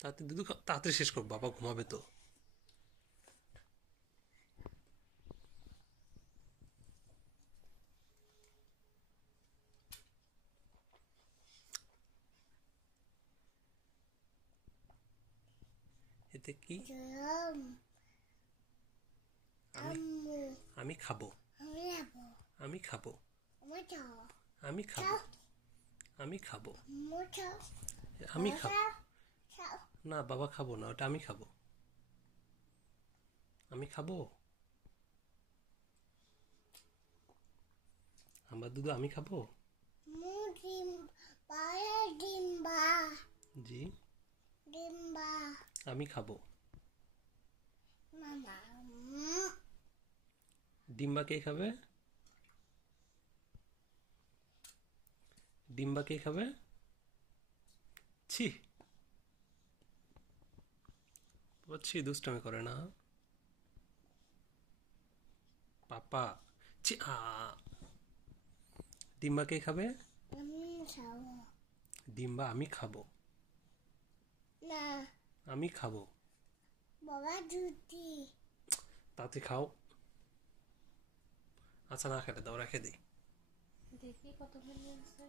তাড়াতাড়ি দুধু খাও, তাড়াতাড়ি শেষ করো, বাবা ঘুমাবে তো। এতে কি? জয়ম আমি আম্মু আমি খাবো, আমি যাবো আমি খাবো, আমার চাও আমি খাবো, চাও আমি খাবো, আম্মু চাও আমি বাবা খাবো। চাও চাও না বাবা খাবো না, ওটা আমি খাবো। আমি খাবো, আমার দুধ আমি খাবো। মু ডিম পায়ে ডিম্বা জি, ডিম্বা আমি খাবো। মামা ডিম্বা কে খাবে? ডিম্বা কে খাবে? ছি, বুঝছি দুষ্টামি করে না পাপা। ছি ডিম্বা কে খাবে? আমি চাও ডিম্বা আমি খাবো, না আমি খাবো। বাবা জুতি তাতে খাও। আচ্ছা না খেলে দাও, রেখে দিই। দেখি কতক্ষণ আছে।